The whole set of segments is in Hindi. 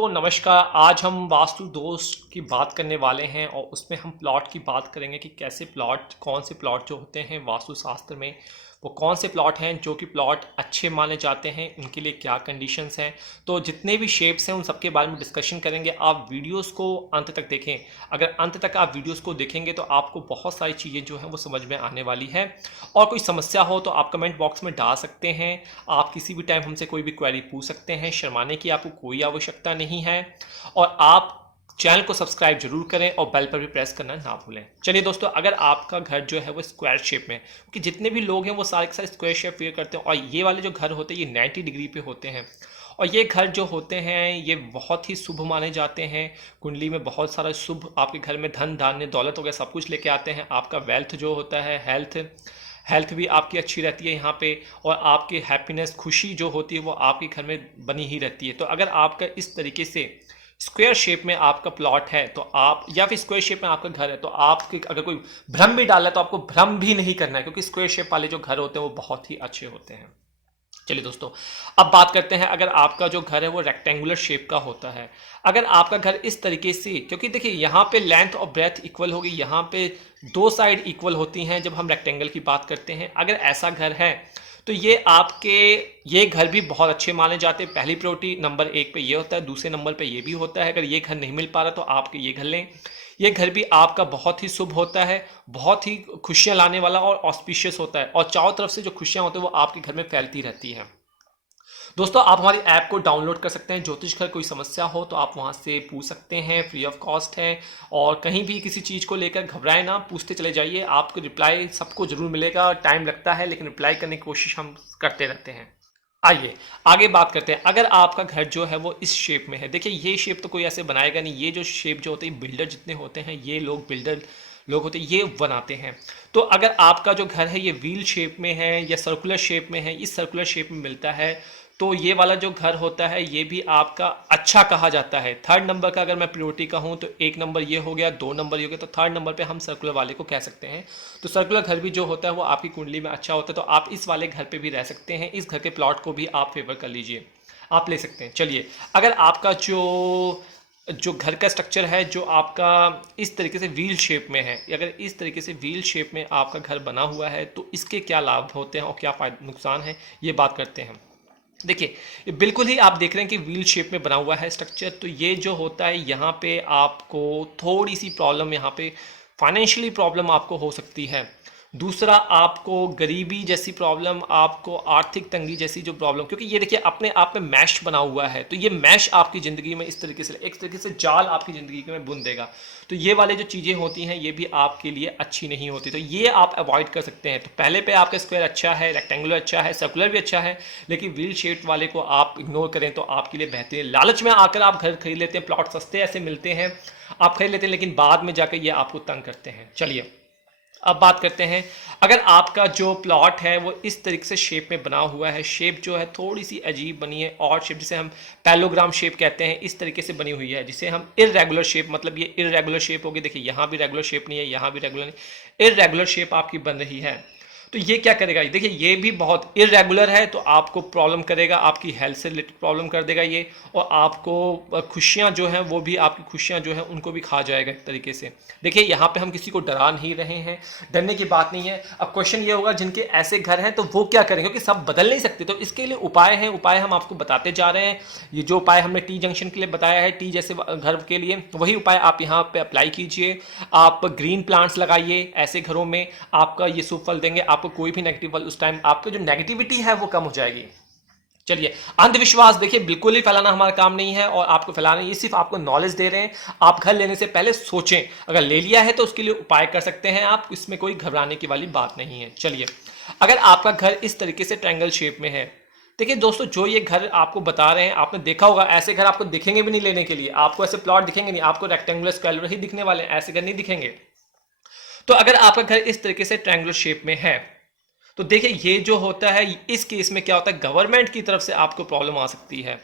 तो नमस्कार। आज हम वास्तु दोष की बात करने वाले हैं और उसमें हम प्लॉट की बात करेंगे कि कैसे प्लॉट, कौन से प्लॉट जो होते हैं वास्तु शास्त्र में, वो कौन से प्लॉट हैं जो कि प्लॉट अच्छे माने जाते हैं, उनके लिए क्या कंडीशंस हैं। तो जितने भी शेप्स हैं उन सबके बारे में डिस्कशन करेंगे। आप वीडियोस को अंत तक देखें। अगर अंत तक आप वीडियोस को देखेंगे तो आपको बहुत सारी चीज़ें जो हैं वो समझ में आने वाली है। और कोई समस्या हो तो आप कमेंट बॉक्स में डाल सकते हैं। आप किसी भी टाइम हमसे कोई भी क्वेरी पूछ सकते हैं। शर्माने की आपको कोई आवश्यकता नहीं है। और आप चैनल को सब्सक्राइब जरूर करें और बेल पर भी प्रेस करना ना भूलें। चलिए दोस्तों, अगर आपका घर जो है वो स्क्वायर शेप में, क्योंकि जितने भी लोग हैं वो सारे के सारे स्क्वायर शेप वेयर करते हैं और ये वाले जो घर होते हैं ये 90 डिग्री पे होते हैं। और ये घर जो होते हैं ये बहुत ही शुभ माने जाते हैं। कुंडली में बहुत सारा शुभ आपके घर में धन धान्य दौलत वगैरह सब कुछ लेके आते हैं। आपका वेल्थ जो होता है, हेल्थ भी आपकी अच्छी रहती है यहाँ पे। और आपकी हैप्पीनेस, खुशी जो होती है वो आपके घर में बनी ही रहती है। तो अगर आपका इस तरीके से स्क्वायर शेप में आपका प्लॉट है तो आप, या फिर स्क्वायर शेप में आपका घर है तो आपके अगर कोई भ्रम भी डाला है तो आपको भ्रम भी नहीं करना है, क्योंकि स्क्वायर शेप वाले जो घर होते हैं वो बहुत ही अच्छे होते हैं। चलिए दोस्तों, अब बात करते हैं अगर आपका जो घर है वो रेक्टेंगुलर शेप का होता है। अगर आपका घर इस तरीके से, क्योंकि देखिए यहाँ पे लेंथ और ब्रेथ इक्वल होगी, यहाँ पे दो साइड इक्वल होती हैं जब हम रेक्टेंगल की बात करते हैं। अगर ऐसा घर है तो ये घर भी बहुत अच्छे माने जाते हैं। पहली प्रायोरिटी नंबर 1 पे ये होता है, दूसरे नंबर पे ये भी होता है। अगर ये घर नहीं मिल पा रहा तो आप ये घर लें। ये घर भी आपका बहुत ही शुभ होता है, बहुत ही खुशियां लाने वाला और ऑस्पिशियस होता है। और चारों तरफ से जो खुशियां होती है वो आपके घर में फैलती रहती हैं। दोस्तों, आप हमारी ऐप को डाउनलोड कर सकते हैं। ज्योतिष घर कोई समस्या हो तो आप वहां से पूछ सकते हैं, फ्री ऑफ कॉस्ट है। और कहीं भी किसी चीज़ को लेकर घबराए ना, पूछते चले जाइए। आपको रिप्लाई सबको जरूर मिलेगा। टाइम लगता है लेकिन रिप्लाई करने की कोशिश हम करते रहते हैं। आइए आगे बात करते हैं। अगर आपका घर जो है वो इस शेप में है, देखिए ये शेप तो कोई ऐसे बनाएगा नहीं। ये जो शेप जो होते हैं, बिल्डर जितने होते हैं, ये लोग बिल्डर लोग होते हैं, ये बनाते हैं। तो अगर आपका जो घर है ये व्हील शेप में है या सर्कुलर शेप में है, इस सर्कुलर शेप में मिलता है, तो ये वाला जो घर होता है ये भी आपका अच्छा कहा जाता है। थर्ड नंबर का अगर मैं प्रायोरिटी कहूँ तो 1 नंबर ये हो गया, 2 नंबर ये हो गया, तो थर्ड नंबर पे हम सर्कुलर वाले को कह सकते हैं। तो सर्कुलर घर भी जो होता है वो आपकी कुंडली में अच्छा होता है। तो आप इस वाले घर पे भी रह सकते हैं। इस घर के प्लॉट को भी आप फेवर कर लीजिए, आप ले सकते हैं। चलिए, अगर आपका जो जो घर का स्ट्रक्चर है जो आपका इस तरीके से व्हील शेप में है, अगर इस तरीके से व्हील शेप में आपका घर बना हुआ है तो इसके क्या लाभ होते हैं और क्या फायदा नुकसान है, ये बात करते हैं। देखिए, ये बिल्कुल ही आप देख रहे हैं कि व्हील शेप में बना हुआ है स्ट्रक्चर। तो ये जो होता है यहाँ पे आपको थोड़ी सी प्रॉब्लम, यहाँ पे फाइनेंशियली प्रॉब्लम आपको हो सकती है। दूसरा, आपको गरीबी जैसी प्रॉब्लम, आपको आर्थिक तंगी जैसी जो प्रॉब्लम, क्योंकि ये देखिए अपने आप में मैश बना हुआ है। तो ये मैश आपकी ज़िंदगी में इस तरीके से, एक तरीके से जाल आपकी ज़िंदगी में बुन देगा। तो ये वाले जो चीज़ें होती हैं ये भी आपके लिए अच्छी नहीं होती। तो ये आप अवॉइड कर सकते हैं। तो पहले पे आपका स्क्वायर अच्छा है, रेक्टेंगुलर अच्छा है, सर्कुलर भी अच्छा है, लेकिन व्हील शेप वाले को आप इग्नोर करें तो आपके लिए बेहतर है। लालच में आकर आप घर खरीद लेते हैं, प्लॉट सस्ते ऐसे मिलते हैं, आप खरीद लेते हैं, लेकिन बाद में जाकर ये आपको तंग करते हैं। चलिए, अब बात करते हैं। अगर आपका जो प्लॉट है वो इस तरीके से शेप में बना हुआ है, शेप जो है थोड़ी सी अजीब बनी है, और शेप जिसे हम पैलोग्राम शेप कहते हैं, इस तरीके से बनी हुई है, जिसे हम इररेगुलर शेप, मतलब ये इररेगुलर शेप होगी। देखिए यहाँ भी रेगुलर शेप नहीं है, यहाँ भी रेगुलर नहीं, इररेगुलर शेप आपकी बन रही है। तो ये क्या करेगा, देखिए ये भी बहुत इरेगुलर है तो आपको प्रॉब्लम करेगा, आपकी हेल्थ से रिलेटेड प्रॉब्लम कर देगा ये। और आपको खुशियां जो हैं वो भी, आपकी खुशियां जो हैं उनको भी खा जाएगा एक तरीके से। देखिए यहाँ पे हम किसी को डरा नहीं रहे हैं, डरने की बात नहीं है। अब क्वेश्चन ये होगा जिनके ऐसे घर हैं तो वो क्या करें, क्योंकि सब बदल नहीं सकते। तो इसके लिए उपाय हैं, उपाय हम आपको बताते जा रहे हैं। ये जो उपाय हमने टी जंक्शन के लिए बताया है, टी जैसे घर के लिए, वही उपाय आप यहाँ पे अप्लाई कीजिए। आप ग्रीन प्लांट्स लगाइए ऐसे घरों में, आपका ये शुभ फल देंगे। आपको कोई भी नेगेटिव फल, उस टाइम आपकी जो नेगेटिविटी है वो कम हो जाएगी। चलिए, अंधविश्वास देखिए बिल्कुल ही फैलाना हमारा काम नहीं है, और आपको फैलाना, ये सिर्फ आपको नॉलेज दे रहे हैं। आप घर लेने से पहले सोचें, अगर ले लिया है तो उसके लिए उपाय कर सकते हैं आप, इसमें कोई घबराने की वाली बात नहीं है। चलिए, अगर आपका घर इस तरीके से ट्रायंगल शेप में है, देखिए दोस्तों जो ये घर आपको बता रहे हैं, आपने देखा होगा ऐसे घर आपको दिखेंगे भी नहीं लेने के लिए, आपको ऐसे प्लॉट दिखेंगे नहीं, आपको रेक्टेंगुलर स्क्वायर ही दिखने वाले हैं, ऐसे घर नहीं दिखेंगे। तो अगर आपका घर इस तरीके से ट्रायंगुलर शेप में है तो देखिए ये जो होता है, इस केस में क्या होता है, गवर्नमेंट की तरफ से आपको प्रॉब्लम आ सकती है।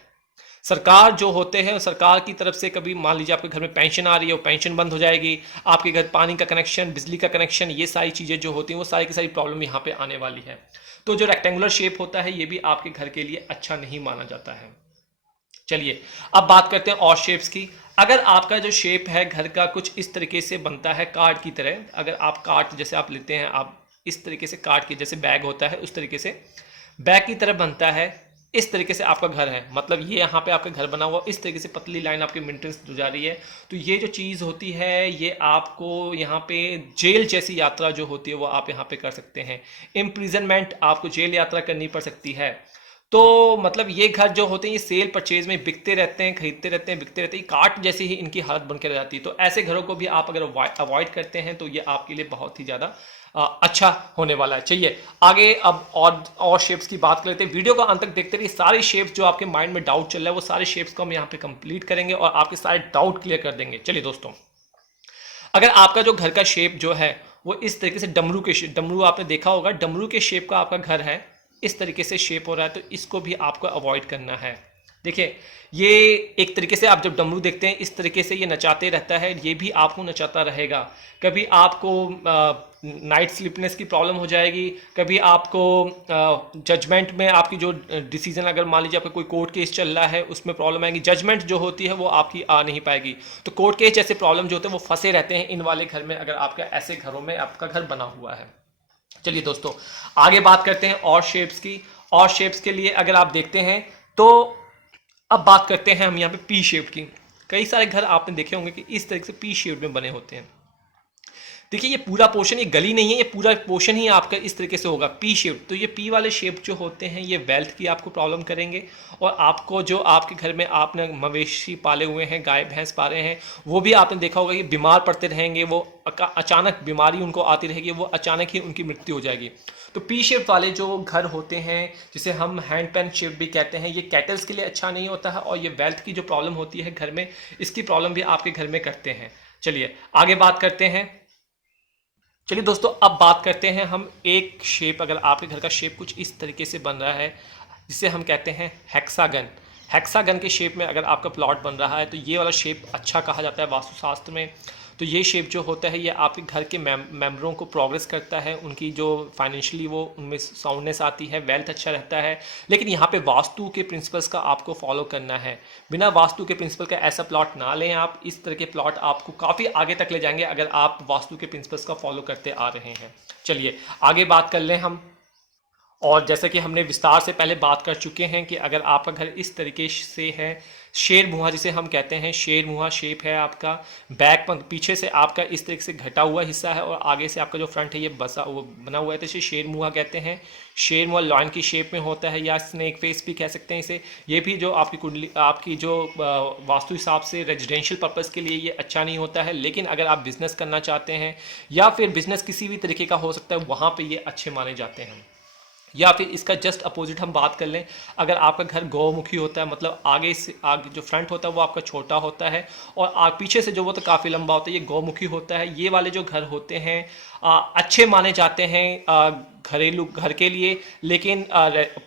सरकार जो होते हैं, सरकार की तरफ से कभी मान लीजिए आपके घर में पेंशन आ रही है, वो पेंशन बंद हो जाएगी। आपके घर पानी का कनेक्शन, बिजली का कनेक्शन, ये सारी चीज़ें जो होती हैं वो सारी की सारी प्रॉब्लम यहाँ पे आने वाली है। तो जो रेक्टेंगुलर शेप होता है ये भी आपके घर के लिए अच्छा नहीं माना जाता है। चलिए अब बात करते हैं और शेप्स की। अगर आपका जो शेप है घर का कुछ इस तरीके से बनता है कार्ड की तरह, अगर आप कार्ड जैसे आप लेते हैं, आप इस तरीके से कार्ड की जैसे बैग होता है उस तरीके से बैग की तरह बनता है, इस तरीके से आपका घर है, मतलब ये यहाँ पे आपका घर बना हुआ, इस तरीके से पतली लाइन आपकी मेंटेनेंस जा रही है, तो ये जो चीज़ होती है ये आपको यहाँ पे जेल जैसी यात्रा जो होती है वो आप यहाँ पे कर सकते हैं। इम्प्रिजनमेंट, आपको जेल यात्रा करनी पड़ सकती है। तो मतलब ये घर जो होते हैं ये सेल परचेज में बिकते रहते हैं, खरीदते रहते हैं, बिकते रहते हैं, काट जैसी ही इनकी हालत बन के रह जाती है। तो ऐसे घरों को भी आप अगर अवॉइड करते हैं तो ये आपके लिए बहुत ही ज़्यादा अच्छा होने वाला है। चलिए आगे अब और शेप्स की बात कर लेते हैं। वीडियो का अंत तक देखते रहिए, सारे शेप्स जो आपके माइंड में डाउट चल रहा है वो सारे शेप्स को हम यहाँ पे कंप्लीट करेंगे और आपके सारे डाउट क्लियर कर देंगे। चलिए दोस्तों, अगर आपका जो घर का शेप जो है वो इस तरीके से डमरू के शेप, डमरू आपने देखा होगा, डमरू के शेप का आपका घर है, इस तरीके से शेप हो रहा है, तो इसको भी आपको अवॉइड करना है। देखिए ये एक तरीके से आप जब डमरू देखते हैं इस तरीके से ये नचाते रहता है, ये भी आपको नचाता रहेगा। कभी आपको नाइट स्लीपनेस की प्रॉब्लम हो जाएगी, कभी आपको जजमेंट में आपकी जो डिसीजन, अगर मान लीजिए आपका कोई कोर्ट केस चल रहा है उसमें प्रॉब्लम आएगी, जजमेंट जो होती है वो आपकी आ नहीं पाएगी। तो कोर्ट केस जैसे प्रॉब्लम जो होते हैं वो फंसे रहते हैं इन वाले घर में, अगर आपका ऐसे घरों में आपका घर बना हुआ है। चलिए दोस्तों आगे बात करते हैं और शेप्स की। और शेप्स के लिए अगर आप देखते हैं तो अब बात करते हैं हम यहाँ पे पी शेप की। कई सारे घर आपने देखे होंगे कि इस तरीके से पी शेप में बने होते हैं। देखिए ये पूरा पोर्शन, ये गली नहीं है, ये पूरा पोर्शन ही आपका इस तरीके से होगा पी शेप। तो ये पी वाले शेप जो होते हैं ये वेल्थ की आपको प्रॉब्लम करेंगे, और आपको जो आपके घर में आपने मवेशी पाले हुए हैं, गाय भैंस पाले हैं, वो भी आपने देखा होगा कि बीमार पड़ते रहेंगे, वो अचानक बीमारी उनको आती रहेगी, वो अचानक ही उनकी मृत्यु हो जाएगी। तो पी शेप वाले जो घर होते हैं, जिसे हम हैंड पेन शेप भी कहते हैं, ये कैटल्स के लिए अच्छा नहीं होता है, और ये वेल्थ की जो प्रॉब्लम होती है घर में, इसकी प्रॉब्लम भी आपके घर में करते हैं। चलिए आगे बात करते हैं। चलिए दोस्तों अब बात करते हैं हम एक शेप, अगर आपके घर का शेप कुछ इस तरीके से बन रहा है जिसे हम कहते हैं हेक्सागन। हेक्सागन के शेप में अगर आपका प्लॉट बन रहा है तो ये वाला शेप अच्छा कहा जाता है वास्तुशास्त्र में। तो ये शेप जो होता है ये आपके घर के मेंबरों को प्रोग्रेस करता है, उनकी जो फाइनेंशियली वो उनमें साउंडनेस आती है, वेल्थ अच्छा रहता है। लेकिन यहाँ पे वास्तु के प्रिंसिपल्स का आपको फॉलो करना है। बिना वास्तु के प्रिंसिपल का ऐसा प्लॉट ना लें आप। इस तरह के प्लॉट आपको काफ़ी आगे तक ले जाएंगे अगर आप वास्तु के प्रिंसिपल्स का फॉलो करते आ रहे हैं। चलिए आगे बात कर लें हम। और जैसा कि हमने विस्तार से पहले बात कर चुके हैं कि अगर आपका घर इस तरीके से है, शेर मुँहा जिसे हम कहते हैं, शेर मुँहा शेप है आपका, बैक पीछे से आपका इस तरीके से घटा हुआ हिस्सा है, और आगे से आपका जो फ्रंट है ये वो बना हुआ है, तो इसे शेर मुँहा कहते हैं। शेर मुँहा लॉयन की शेप में होता है, या स्नेक फेस भी कह सकते हैं इसे। ये भी जो आपकी कुंडली, आपकी जो वास्तु हिसाब से रेजिडेंशियल पर्पज़ के लिए ये अच्छा नहीं होता है, लेकिन अगर आप बिज़नेस करना चाहते हैं या फिर बिज़नेस किसी भी तरीके का हो सकता है, वहाँ पर ये अच्छे माने जाते हैं। या फिर इसका जस्ट अपोजिट हम बात कर लें, अगर आपका घर गौमुखी होता है, मतलब आगे से आगे जो फ्रंट होता है वो आपका छोटा होता है, और पीछे से जो वो तो काफ़ी लंबा होता है, ये गौमुखी होता है। ये वाले जो घर होते हैं अच्छे माने जाते हैं घरेलू घर के लिए, लेकिन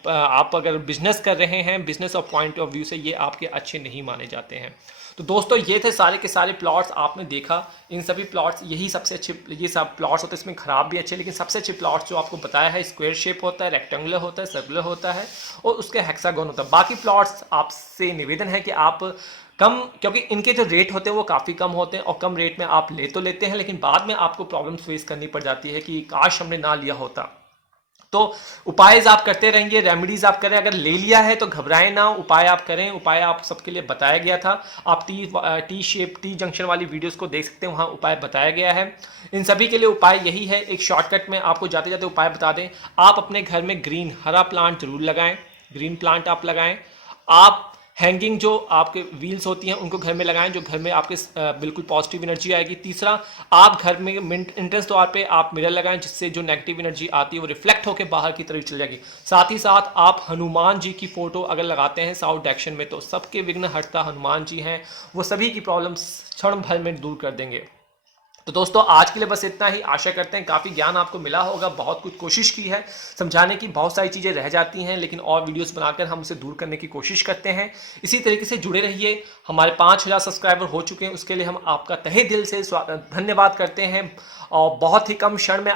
आप अगर बिजनेस कर रहे हैं, बिजनेस और पॉइंट ऑफ व्यू से ये आपके अच्छे नहीं माने जाते हैं। तो दोस्तों ये थे सारे के सारे प्लॉट्स आपने देखा। इन सभी प्लॉट्स, यही सबसे अच्छे, ये सब प्लॉट्स होते हैं, इसमें ख़राब भी अच्छे, लेकिन सबसे अच्छे प्लॉट्स जो आपको बताया है, स्क्वायर शेप होता है, रेक्टेंगुलर होता है, सर्कुलर होता है, और उसके हेक्सागोन होता है। बाकी प्लॉट्स आपसे निवेदन है कि आप कम, क्योंकि इनके जो रेट होते हैं वो काफ़ी कम होते हैं, और कम रेट में आप ले तो लेते हैं, लेकिन बाद में आपको प्रॉब्लम फेस करनी पड़ जाती है कि काश हमने ना लिया होता। तो उपाय आप करते रहेंगे, रेमेडीज आप करें। अगर ले लिया है तो घबराएं ना, उपाय आप करें। उपाय आप सबके लिए बताया गया था, आप टी शेप, टी जंक्शन वाली वीडियोस को देख सकते हैं, वहाँ उपाय बताया गया है। इन सभी के लिए उपाय यही है, एक शॉर्टकट में आपको जाते जाते उपाय बता दें। आप अपने घर में ग्रीन, हरा प्लांट जरूर लगाएं, ग्रीन प्लांट आप लगाएं। आप हैंगिंग जो आपके व्हील्स होती हैं उनको घर में लगाएं, जो घर में आपके बिल्कुल पॉजिटिव एनर्जी आएगी। तीसरा, आप घर में एंट्रेंस द्वार पे आप मिरर लगाएं, जिससे जो नेगेटिव एनर्जी आती है वो रिफ्लेक्ट होकर बाहर की तरफ चली जाएगी। साथ ही साथ आप हनुमान जी की फोटो अगर लगाते हैं साउथ डायरेक्शन में, तो सबके विघ्न हरता हनुमान जी हैं, वो सभी की प्रॉब्लम्स क्षण भर में दूर कर देंगे। तो दोस्तों आज के लिए बस इतना ही। आशा करते हैं काफ़ी ज्ञान आपको मिला होगा। बहुत कुछ कोशिश की है समझाने की, बहुत सारी चीज़ें रह जाती हैं, लेकिन और वीडियोस बनाकर हम उसे दूर करने की कोशिश करते हैं। इसी तरीके से जुड़े रहिए। हमारे 5000 सब्सक्राइबर हो चुके हैं, उसके लिए हम आपका तहे दिल से धन्यवाद करते हैं, और बहुत ही कम क्षण में